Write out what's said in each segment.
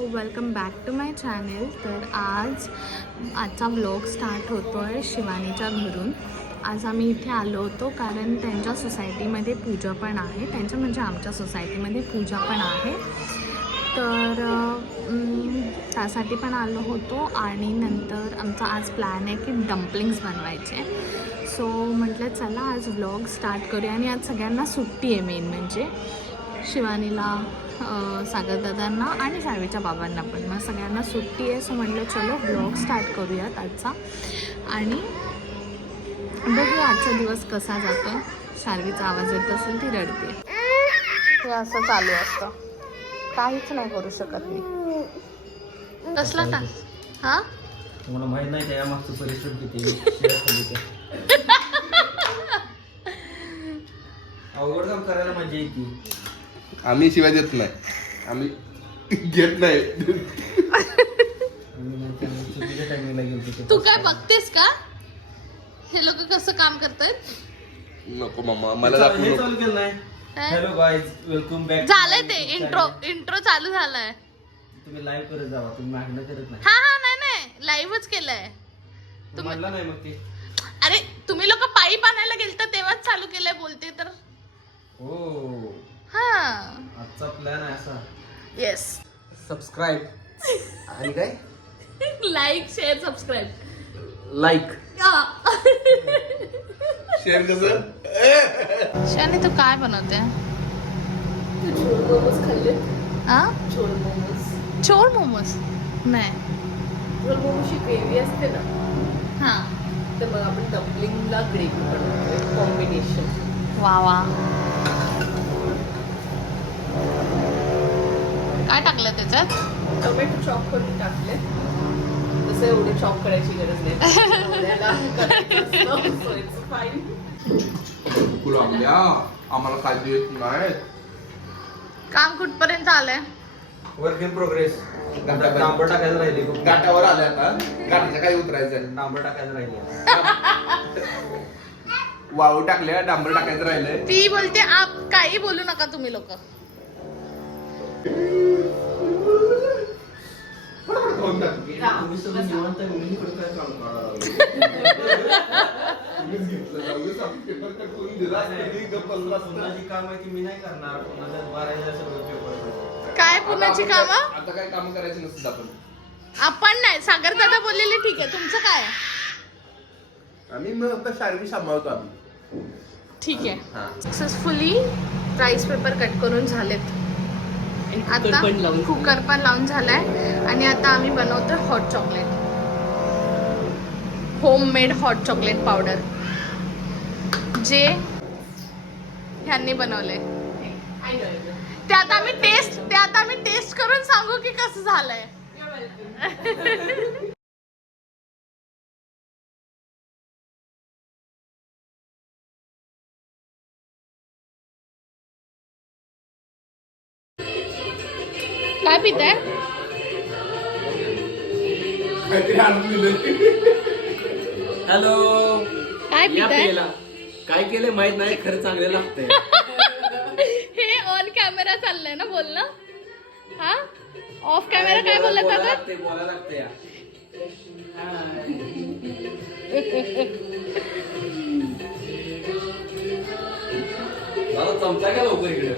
So welcome back to my channel. तर आजचा vlog start होतो आहे शिवानीच्या घरून. आज आम्ही इथे आलो होतो कारण त्यांच्या सोसायटीमध्ये पूजा पण आहे. त्यांच्या म्हणजे आमच्या सोसायटीमध्ये पूजा पण आहे. तर त्यासाठी पण आलो होतो आणि नंतर आमचा आज प्लॅन आहे की डम्पलिंग्स बनवायचे. सो म्हटलं चला आज व्लॉग स्टार्ट करूया. आणि आज सगळ्यांना सुट्टी आहे. मेन म्हणजे शिवानीला, सागरदादांना आणि सार्वीच्या बाबांना पण. मग सगळ्यांना सुट्टी आहे. सो म्हटलं चलो व्लॉग स्टार्ट करूयात आजचा आणि बघूया आजचा दिवस कसा जातो. सार्वीचा आवाज येत असेल ती रडते. हे असं चालू असतं, काहीच नाही करू शकत मी. कसला का हां तुम्हाला माहित नाही त्या मागचं परिश्रम किती अवघड काम करायला मजा येते. आम्ही शिवाय देत नाही, आम्ही घेत नाही. तू काय बघतेस का हे लोक कसं काम करतायत? नको मम्मा, मला दाखवू नको. चालू केलं नाही. Hello guys, welcome back. झालंय ते इंट्रो चालू झालाय. तुम्ही लाईव्ह करत जावा, तुम्ही मागणं करत नाही. हा नाही लाईव्हच केलंय. म्हणला नाही मग ते. अरे तुम्ही लोक पाईप आणायला गेलता तेव्हाच चालू केलंय बोलते तर. हो, हा आजचा प्लॅन आहे असा. येस, सबस्क्राईब आणि काय like share subscribe. Like share कसं? शानी तू काय बनवते? छोले मोमोज खाल्ले. हा, छोले मोमोज. चोर मोमोज नाही. छोले मोमोजची ग्रेव्ही असते ना, हा तर मग आपण डम्पलिंगला ग्रेव्ही बनवतोय कॉम्बिनेशन. वा वा. काय टाकलं त्याच्यात? टोमॅटो चॉप करून टाकले. तसं एवढे चॉप करायची गरज नाही. So it's fine. गुलामल्या आम्हाला काय देत नाही. काम कुठपर्यंत आलंय? Work in progress. डांबर टाकायचं राहिले खूप. गाठावर आले आता, गाठाच्या काही उतरायचं. डांबर टाकायचं राहिले. वाळू टाकल्या, डांबर टाकायचं राहिलंय. ती बोलते आप काही बोलू नका तुम्ही लोक. तुम्ही सगळं निवांत आहे, मुलींनी कुठं काय काम करणार? कोणाची काम आहे ती मी नाही करणार. कोणाच्या बारायला सगळं पेपर. काय पुण्याची कामं? आता काय काम करायची नसतात आपण. आपण नाही, सागर दादा बोललेले ठीक आहे. तुमचं काय? आम्ही मग आता शारीरिक सांभाळतो आम्ही. ठीक आहे. हा. सक्सेसफुली राईस पेपर कट करून झालेत. आता कुकर पण लावून झालाय आणि आता आम्ही बनवतोय hot chocolate. Homemade hot chocolate powder जे ह्यांनी बनवलंय. ते आता आम्ही टेस्ट करून सांगू की कसं झालंय. काय पिताय? काहीतरी आणून दिलंय. हॅलो, काय पिताय? काय केलंय माहित नाही, खरं चांगलं लागतंय. हे ऑन कॅमेरा चाललंय ना बोलणं. हा, ऑफ कॅमेरा काय बोलत होता? बोलायला लागतंय. चमचा का लवकर इकडे.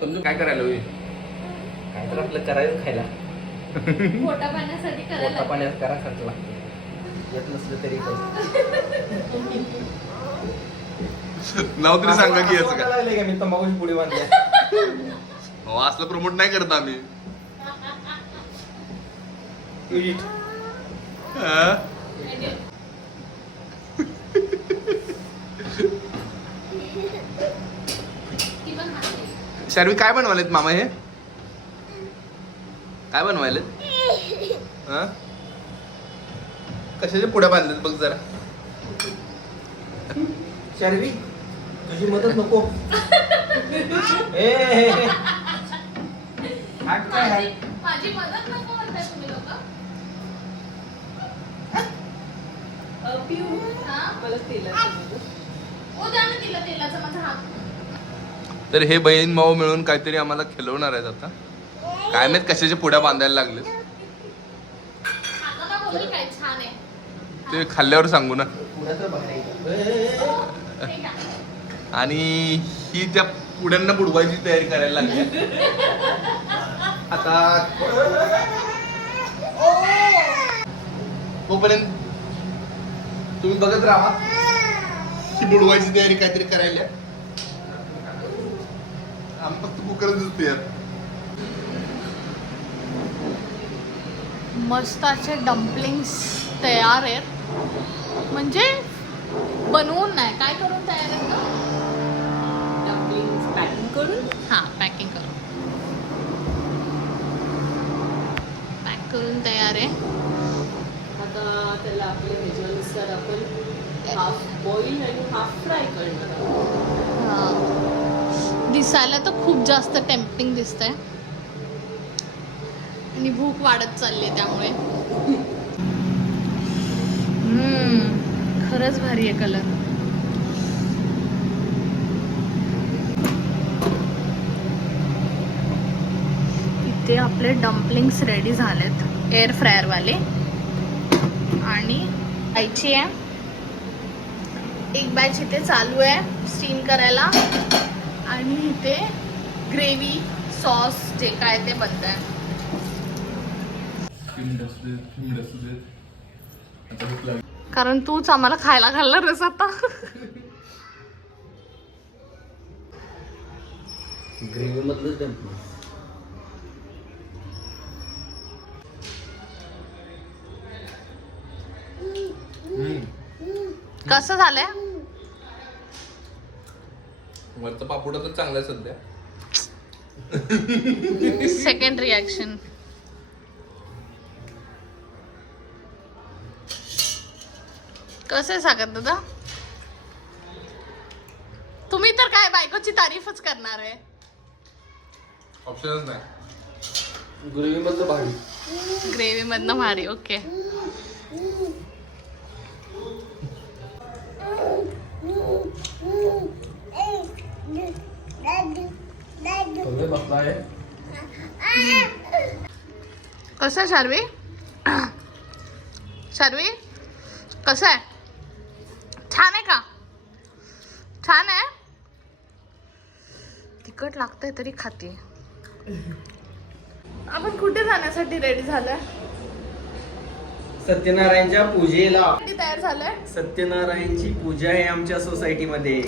समजून काय करायला होईल? काय तर आपलं करायचं खायला. पोटा पाण्यासाठी पोटा पाण्यात करा खर्च लागतो. येत नसलं तरी नाव तरी सांगा की याचं काय. लागले का मी तंबाखूची पुढे बांधल्या. हो, असलं प्रमोट नाही करत आम्ही. हा? शार्वी काय बनवालेत मामा? हे काय बनवायलेत? हा, कशाच्या पुढे बांधलेत बघ जरा. शार्वी तुझी मदत नको. ए काय आहे? माझी मदत नको म्हणताय तुम्ही लोक. पिऊ मला तेलाचं. ओ द्या ना तिला तेलाचा माझा हात. तर हे बहीण भाऊ मिळून काहीतरी आम्हाला खिलवणार आहेत आता. काय माहित कशाच्या पुड्या बांधायला लागले काय छान आहे. ते खाल्ल्यावर सांगू ना. पुढे तर बाहेर आणि ही त्या पुड्यांना बुडवायची तयारी करायला लागली आता. तोपर्यंत तुम्ही बघत राहा. ही बुडवायची तयारी काहीतरी करायला. आम्ही फक्त कुकर दिसतो यार. मस्त असे डम्पलिंग्स तयार आहेत. म्हणजे बनवून नाही, काय करून तयार आहेत ना. डम्पलिंग्स पॅकिंग करून हां, पॅकिंग करून तयार आहे. आता त्याला आपले ह्याच्यानुसार आपण हाफ बॉईल आणि हाफ फ्राय करणार आहोत. हां. दिसायला तर खूप जास्त टेम्पटिंग दिसतंय आणि भूक वाढत चालली आहे त्यामुळे. खरंच भारी आहे कलर. इथे आपले डम्पलिंग्स रेडी झालेत एअर फ्रायरवाले. आणि खायची आहे. एक बॅच इथे चालू आहे स्टीम करायला आणि इथे ग्रेव्ही सॉस जे काय ते बनत आहे. कारण तूच आम्हाला खायला घालणारच आता. ग्रेव्ही मधलंच डम्पलिंग. कसं झालंय? वरचं पापड तर चांगलं आहे सध्या. Second reaction. कसं आहे सागर दादा? तुम्ही तर काय बायकोची तारीफच करणार आहे. ऑप्शनच नाही. ग्रेव्ही मधलं भारी. ग्रेव्ही मधनं भारी. ओके. कसं आहे शार्वी? शार्वी कसं आहे? छान आहे का? छान आहे. तिखट लागतंय तरी खाते. आपण कुठे जाण्यासाठी रेडी झालोय? सत्यनारायणच्या पूजेला. किती तयार झालोय? सत्यनारायणची पूजा आहे आमच्या सोसायटीमध्ये.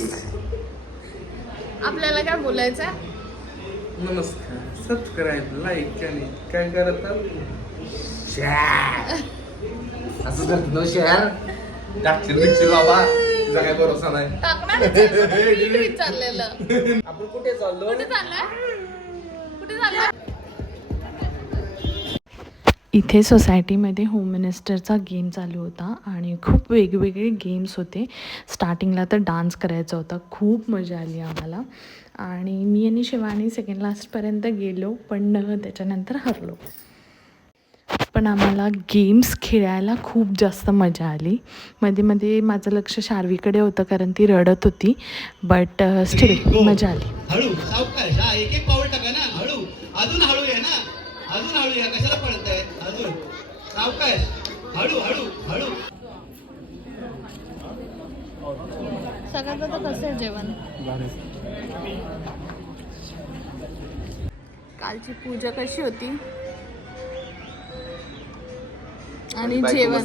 आपल्याला काय बोलायचंय? नमस्कार. सबस्क्राईब, लाईक आणि काय करतात? असं करत न शेअर टाकशील बिकशील बाबा. तुझा काय भरोसा नाही. टाकणारच आहे. म्हणून मी विचारलेलं. आपण कुठे चाललो? कुठे चाललोय? कुठे चाललोय? इथे सोसायटीमध्ये होम मिनिस्टरचा गेम चालू होता आणि खूप वेगवेगळे गेम्स होते. स्टार्टिंगला तर डान्स करायचा होता. खूप मजा आली आम्हाला. आणि मी आणि शिवानी सेकंड लास्टपर्यंत गेलो पण त्याच्यानंतर हरलो. पण आम्हाला गेम्स खेळायला खूप जास्त मजा आली. मध्ये मध्ये माझं लक्ष शार्वीकडे होतं कारण ती रडत होती. बट स्टिल मजा आली. हळू सावकाश. हा एक एक पाऊल टाका ना. हळू अजून हळू या ना. अजून हळू या. कशाला पळताय? अजून सावकाश. हळू हळू हळू. सगळ्यात आता कसं आहे जेवण? कालची पूजा कशी होती? आणि जेवण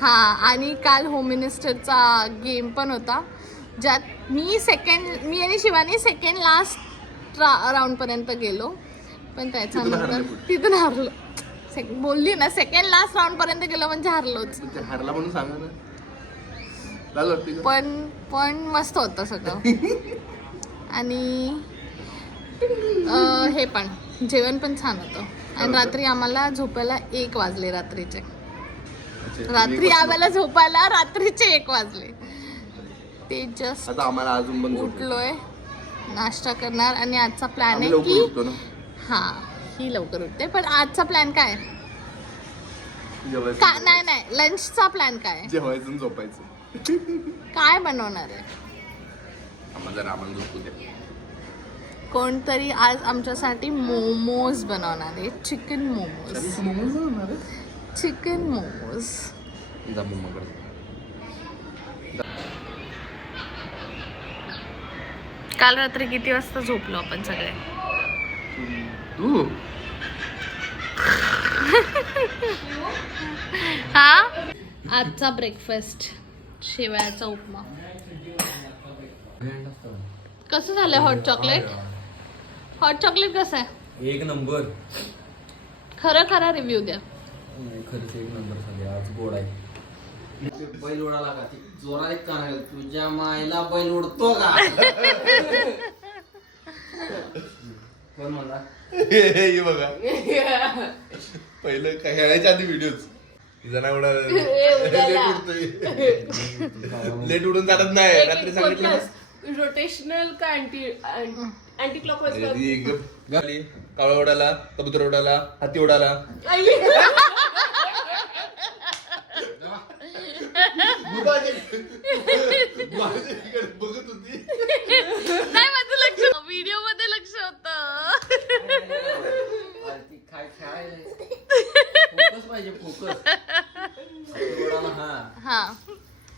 हा. आणि काल होम मिनिस्टरचा गेम पण होता ज्यात मी आणि शिवानी सेकंड लास्ट राऊंड पर्यंत गेलो पण त्याच्यानंतर तिथून हरलो. बोलली ना सेकंड लास्ट राऊंड पर्यंत गेलो म्हणजे हरलोच. हरला म्हणून सांगा ना. पण मस्त होतं सगळं. आणि हे पण जेवण पण छान होतं. आणि रात्री आम्हाला झोपायला 1 वाजले. रात्रीचे आम्हाला झोपायला रात्रीचे 1 वाजले. ते जस्ट आता आम्हाला अजून पण उठलोय, नाश्ता करणार. आणि आजचा प्लॅन आहे लवकर की उठतो ना. हा ही लवकर उठते. पण आजचा प्लॅन काय जेवायचं. का नाही लंचचा प्लॅन काय? जेवायचं आणि झोपायचं. काय बनवणार आहे? आम्हाला जरा आम्हाला झोपू द्या. कोणतरी आज आमच्यासाठी मोमोज बनवणार आहे. चिकन मोमोज. चिकन मोमोज. काल रात्री किती वाजता झोपलो आपण सगळे? तू हा आजचा ब्रेकफास्ट शेवयाचा उपमा. कसं झालंय हॉट चॉकलेट? हॉट चॉकलेट कसं आहे? एक नंबर. खरा रिव्ह्यू द्या. खरंच एक नंबर झाले. आज गोड आहे. बैल ओढाला का ती जोरात एक कान तुझ्या मायला बैल ओढतो का? कोण म्हणला? हे बघा पहिलं काय खेळायच्या आधी व्हिडिओज जण एवढा लेट उडून चालत नाही. रात्री सांगितलं रोटेशनल का अँटी क्लॉकवाईज? कावळा उडाला, कबूतर उडाला, हाती उडाला. बघत होती नाही माझं लक्ष व्हिडिओ मध्ये लक्ष होतं. काय खेळायला फोकस पाहिजे. फोकस. हा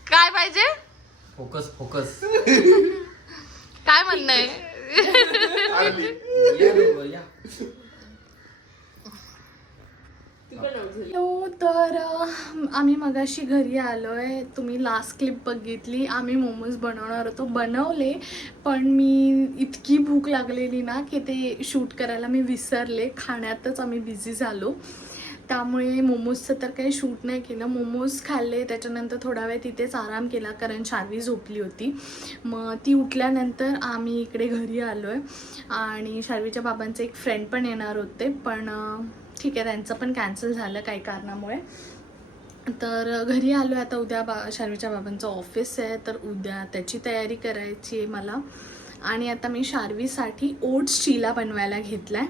काय पाहिजे? फोकस. काय म्हणणं आहे? हो तर आम्ही मगाशी घरी आलोय. तुम्ही लास्ट क्लिप बघितली. आम्ही मोमोज बनवणार होतो. बनवले पण मी इतकी भूक लागलेली ना की ते शूट करायला मी विसरले. खाण्यातच आम्ही बिझी झालो. त्यामुळे मोमोजचं तर काही शूट नाही केलं. मोमोज खाल्ले त्याच्यानंतर थोडा वेळ तिथेच आराम केला कारण शार्वी झोपली होती. मग ती उठल्यानंतर आम्ही इकडे घरी आलो आहे. आणि शार्वीच्या बाबांचे एक फ्रेंड पण येणार होते पण ठीक आहे त्यांचं पण कॅन्सल झालं काही कारणामुळे. तर घरी आलो आहे. आता उद्या शार्वीच्या बाबांचं ऑफिस आहे तर उद्या त्याची तयारी करायची आहे मला. आणि आता मी शार्वीसाठी ओट्स चिला बनवायला घेतला आहे.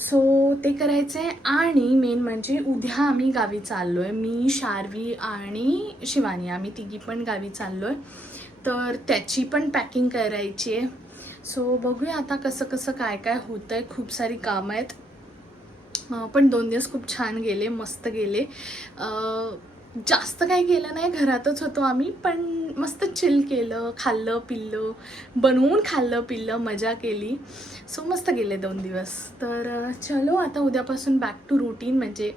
सो ते करायचं आहे. आणि मेन म्हणजे उद्या आम्ही गावी चाललो आहे. मी शार्वी आणि शिवानी आम्ही तिघी पण गावी चाललो आहे. तर त्याची पण पॅकिंग करायची आहे. सो बघूया आता कसं काय होतं आहे. खूप सारी कामं आहेत. पण 2 दिवस खूप छान गेले. मस्त गेले. जास्त काही केलं नाही. घरातच होतो आम्ही पण मस्त चिल केलं. खाल्लं पिल्लं. बनवून खाल्लं पिल्लं. मजा केली. सो मस्त गेले 2 दिवस. तर चलो आता उद्यापासून बॅक टू रुटीन. म्हणजे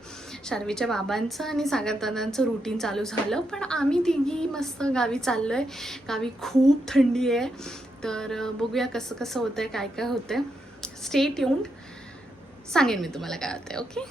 शार्वीच्या बाबांचं आणि सागरदादांचं रुटीन चालू झालं. पण आम्ही तिघी मस्त गावी चाललो आहे. गावी खूप थंडी आहे. तर बघूया कसं होतं आहे काय होतं आहे. Stay tuned. सांगेन मी तुम्हाला काय होतं आहे. ओके.